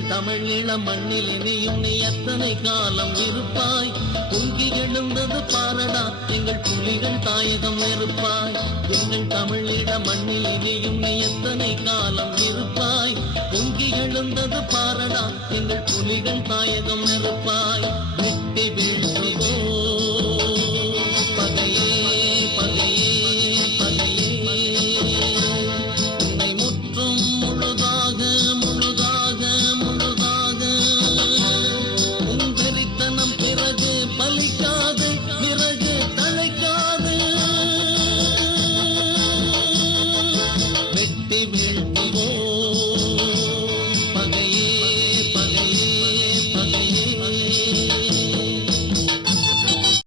எங்கள் தமிழ் இளம் மண்ணில் இனியும் நீ எத்தனை காலம் இருப்பாய்? பொங்கி எழுந்தது பாரடா எங்கள் புலிகள் தாயகம் நெருப்பாய். எங்கள் தமிழ் இளம் மண்ணில் இனியும் நீ எத்தனை காலம் இருப்பாய்? பொங்கி எழுந்தது பாரடா எங்கள் புலிகள் தாயகம் நெருப்பாய். வெட்டி வீழ்த்துவோ பகையே பகையே பகையே, உன்னை முற்றும் முழுதாக முழுதாக முழுதாக. உன் வெறித்தனம் பிறகு பலிக்காது, பிறகு தழைக்காது. வெட்டி வீழ்த்துவோ பகையே பகையே பகையே.